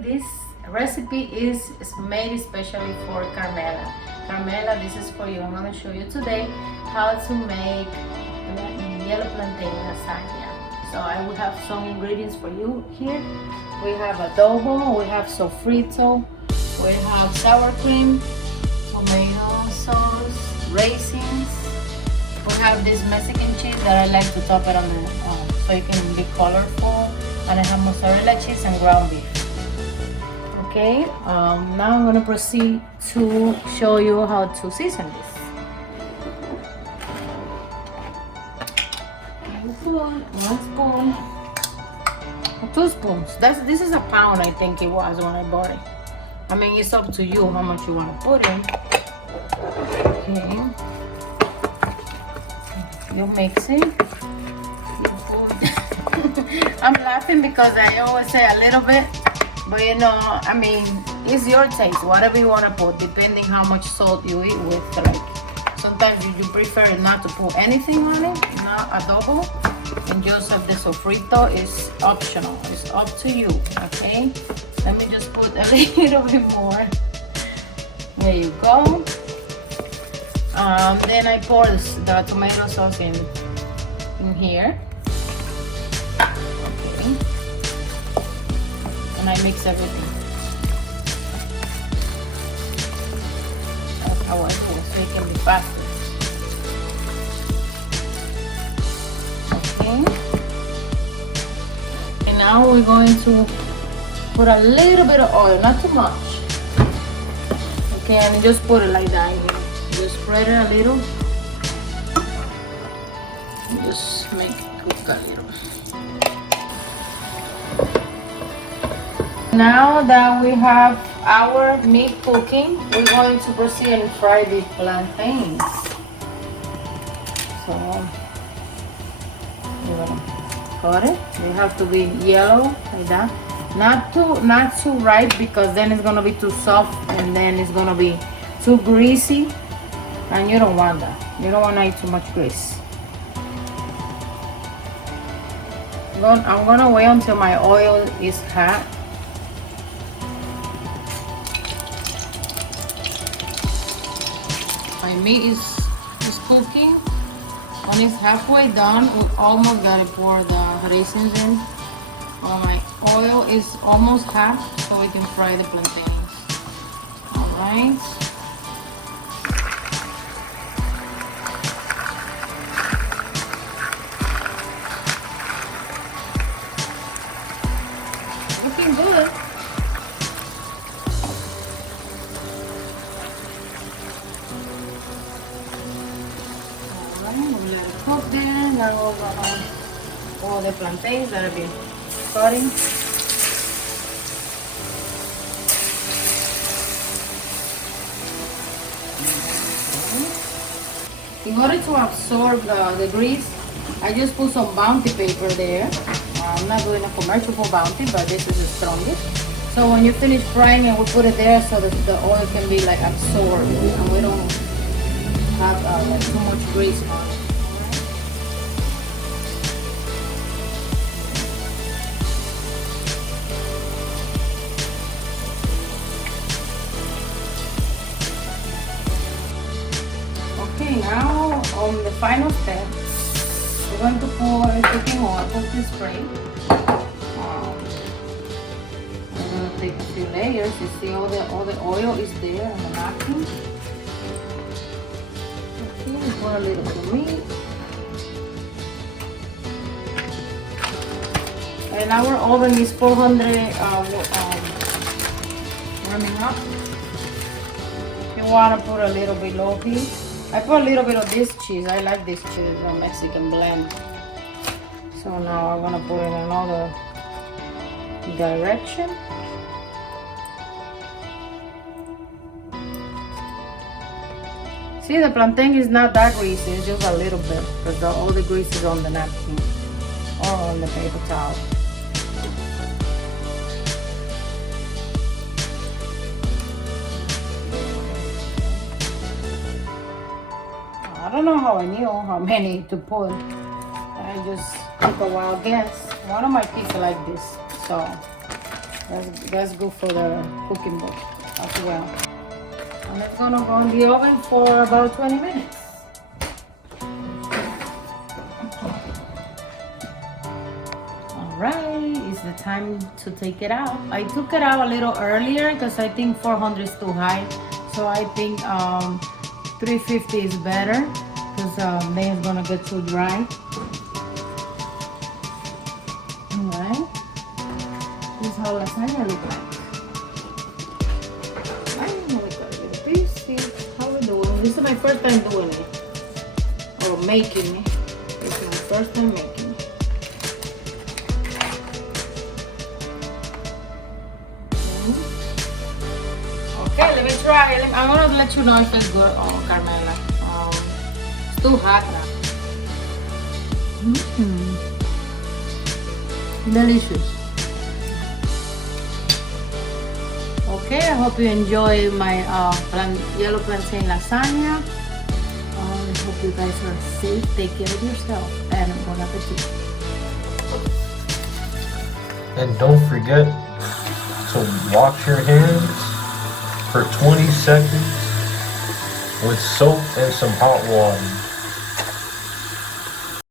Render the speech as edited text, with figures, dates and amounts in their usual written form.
this recipe is made especially for Carmela. Carmela, this is for you. I'm going to show you today how to make yellow plantain lasagna. So I will have some ingredients for you here. We have adobo, we have sofrito, we have sour cream, tomato sauce, raisins. We have this Mexican cheese that I like to top it on the so it can be colorful, and I have mozzarella cheese and ground beef. Okay, now I'm gonna proceed to show you how to season this. One spoon, 2 spoons. This is a pound, I think it was when I bought it. I mean, it's up to you how much you want to put in. Okay, you mix it. I'm laughing because I always say a little bit, but you know, I mean, it's your taste, whatever you want to put, depending how much salt you eat with. Like sometimes you prefer not to put anything on it, not adobo, and just have the sofrito is optional. It's up to you. Okay, let me just put a little bit more. There you go. Then I pour the tomato sauce in here. Okay. And I mix everything. That's how I do it, so it can be faster. Okay. And now we're going to put a little bit of oil, not too much. Okay, and just put it like that here. Just spread it a little. Just make it cook a little. Now that we have our meat cooking, we're going to proceed and fry the plantains. So you're gonna cut it. They have to be yellow like that. Not too ripe, because then it's gonna be too soft and then it's gonna be too greasy, and you don't want that. You don't want to eat too much grease. I'm gonna wait until my oil is hot. My meat is cooking. When it's halfway done, we almost gotta pour the raisins in. Well, my oil is almost half, so we can fry the plantains. Alright. Looking good. Cook there. Now we'll go on all the plantains that have been cutting. In order to absorb the grease, I just put some bounty paper there. I'm not doing a commercial for bounty, but this is the strongest. So when you finish frying, and we put it there so that the oil can be like absorbed, and we don't have like too much grease on it. Okay, now on the final step, we're going to pour cooking oil, cooking spray. We're going to take a few layers. You see all the oil is there on the napkin. Okay, we pour a little bit of meat. And our oven is 400 warming up. You want to put a little bit low heat. I put a little bit of this cheese. I like this cheese, a Mexican blend. So now I'm gonna put it in another direction. See, the plantain is not that greasy, it's just a little bit, because all the grease is on the napkin or on the paper towel. I don't know how I knew how many to put. I just took a wild guess. One of my kids like this, so That's good for the cooking book as well. And it's gonna go in the oven for about 20 minutes. Alright, it's the time to take it out. I took it out a little earlier because I think 400 is too high. So I think 350 is better because then it's gonna get too dry. Alright, this is how lasagna look like. I don't know what this is. How we doing? This is my first time doing it. Or making it. This is my first time making it. Okay, let me try. I'm gonna let you know if it's good. Oh, Carmela. It's too hot now. Delicious. Okay, I hope you enjoy my yellow plantain lasagna. I hope you guys are safe. Take care of yourself and bon appetit. And don't forget to wash your hands for 20 seconds with soap and some hot water.